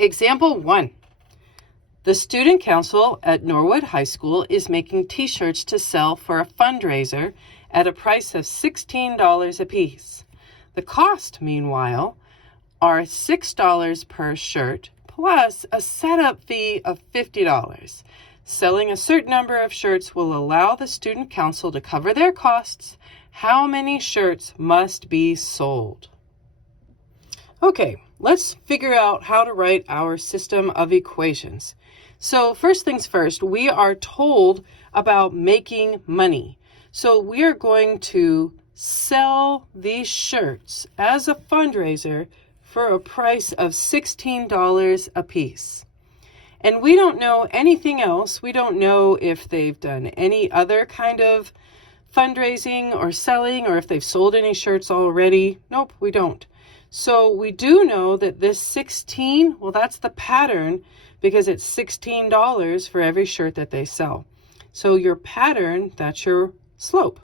Example 1. The student council at Norwood High School is making t-shirts to sell for a fundraiser at a price of $16 apiece. The cost, meanwhile, are $6 per shirt plus a setup fee of $50. Selling a certain number of shirts will allow the student council to cover their costs. How many shirts must be sold? Okay, let's figure out how to write our system of equations. So first things first, we are told about making money. So we are going to sell these shirts as a fundraiser for a price of $16 a piece. And we don't know anything else. We don't know if they've done any other kind of fundraising or selling, or if they've sold any shirts already. Nope, we don't. So we do know that this 16, well, that's the pattern because it's $16 for every shirt that they sell. So your pattern, that's your slope.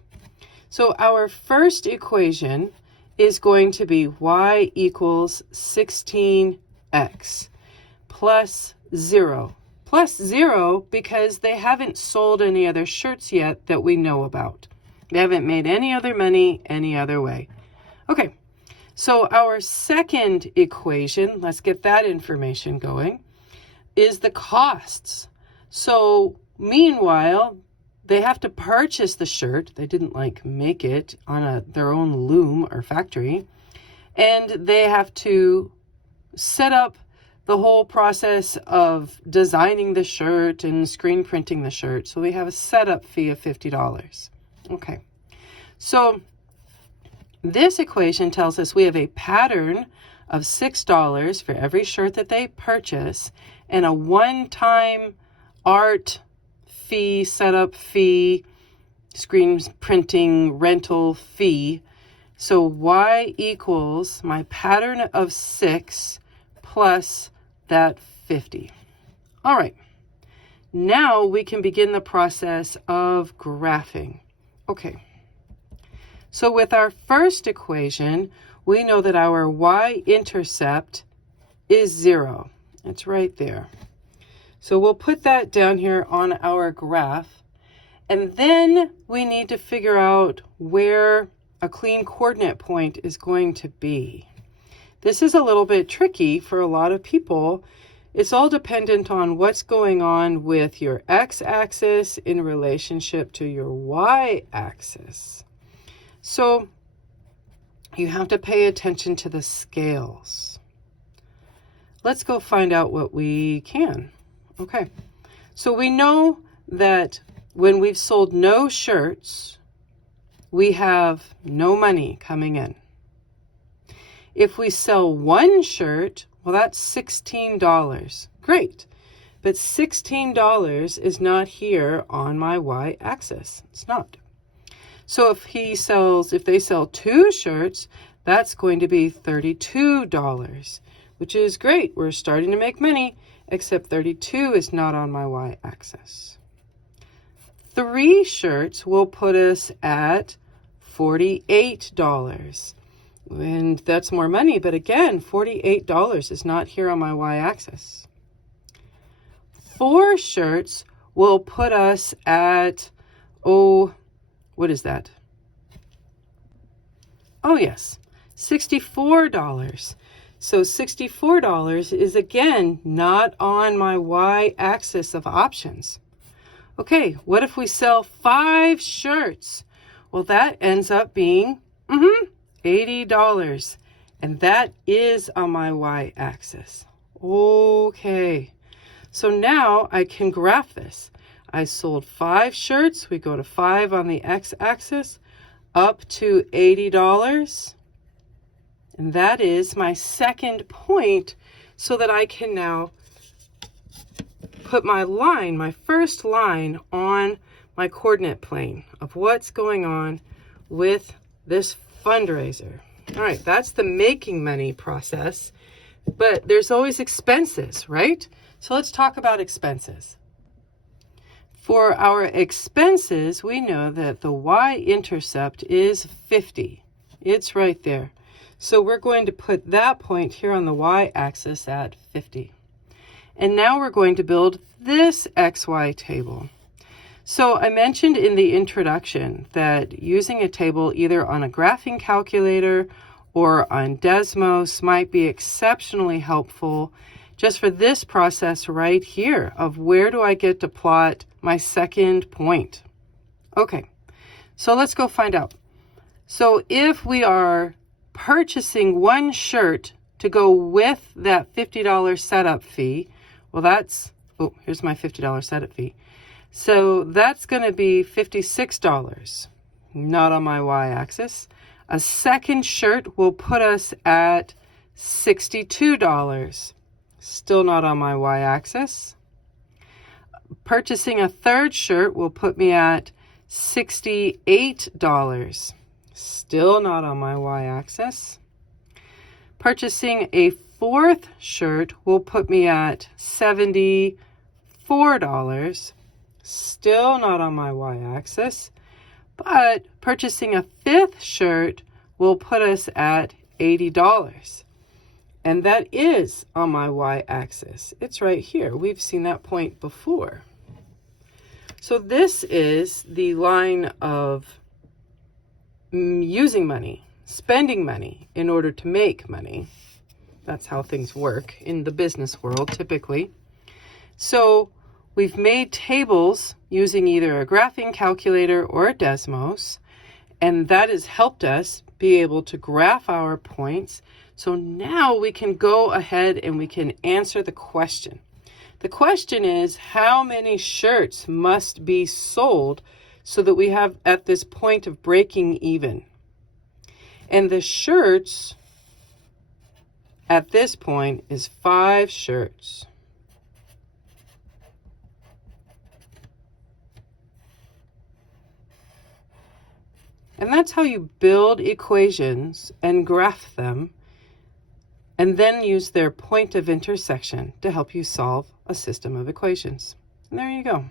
So our first equation is going to be y equals 16x plus 0. Plus 0 because they haven't sold any other shirts yet that we know about. They haven't made any other money any other way. Okay, so our second equation, let's get that information going, is the costs. So meanwhile, they have to purchase the shirt. They didn't make it on their own loom or factory. And they have to set up the whole process of designing the shirt and screen printing the shirt. So we have a setup fee of $50. Okay, so this equation tells us we have a pattern of $6 for every shirt that they purchase and a one-time art fee, setup fee, screen printing rental fee. So y equals my pattern of 6 plus that 50. All right, now we can begin the process of graphing. Okay, so with our first equation, we know that our y-intercept is 0. It's right there. So we'll put that down here on our graph. And then we need to figure out where a clean coordinate point is going to be. This is a little bit tricky for a lot of people. It's all dependent on what's going on with your x-axis in relationship to your y-axis. So you have to pay attention to the scales. Let's go find out what we can. Okay, so we know that when we've sold no shirts, we have no money coming in. If we sell one shirt, well, that's $16. Great, but $16 is not here on my y-axis. It's not. So if they sell 2 shirts, that's going to be $32, which is great. We're starting to make money, except 32 is not on my y-axis. 3 shirts will put us at $48. And that's more money, but again, $48 is not here on my y-axis. 4 shirts will put us at, what is that? Oh yes, $64. So $64 is again not on my y-axis of options. Okay, what if we sell 5 shirts? Well, that ends up being $80, and that is on my y-axis. Okay, so now I can graph this. I sold 5 shirts. We go to 5 on the x-axis, up to $80. And that is my second point, so that I can now put my line, my first line, on my coordinate plane of what's going on with this fundraiser. All right, that's the making money process, but there's always expenses, right? So let's talk about expenses. For our expenses, we know that the y-intercept is 50. It's right there. So we're going to put that point here on the y-axis at 50. And now we're going to build this XY table. So I mentioned in the introduction that using a table either on a graphing calculator or on Desmos might be exceptionally helpful just for this process right here of where do I get to plot my second point. Okay, so let's go find out. So if we are purchasing one shirt to go with that $50 setup fee, well that's, oh, here's my $50 setup fee. So that's going to be $56, not on my y-axis. A second shirt will put us at $62, still not on my y-axis. Purchasing a third shirt will put me at $68, still not on my y-axis. Purchasing a fourth shirt will put me at $74, still not on my y-axis, but purchasing a fifth shirt will put us at $80. And that is on my y-axis. It's right here. We've seen that point before. So this is the line of using money, spending money in order to make money. That's how things work in the business world typically. So we've made tables using either a graphing calculator or a Desmos, and that has helped us be able to graph our points. So now we can go ahead and we can answer the question. The question is, how many shirts must be sold so that we have at this point of breaking even? And the shirts at this point is 5 shirts. And that's how you build equations and graph them, and then use their point of intersection to help you solve a system of equations. And there you go.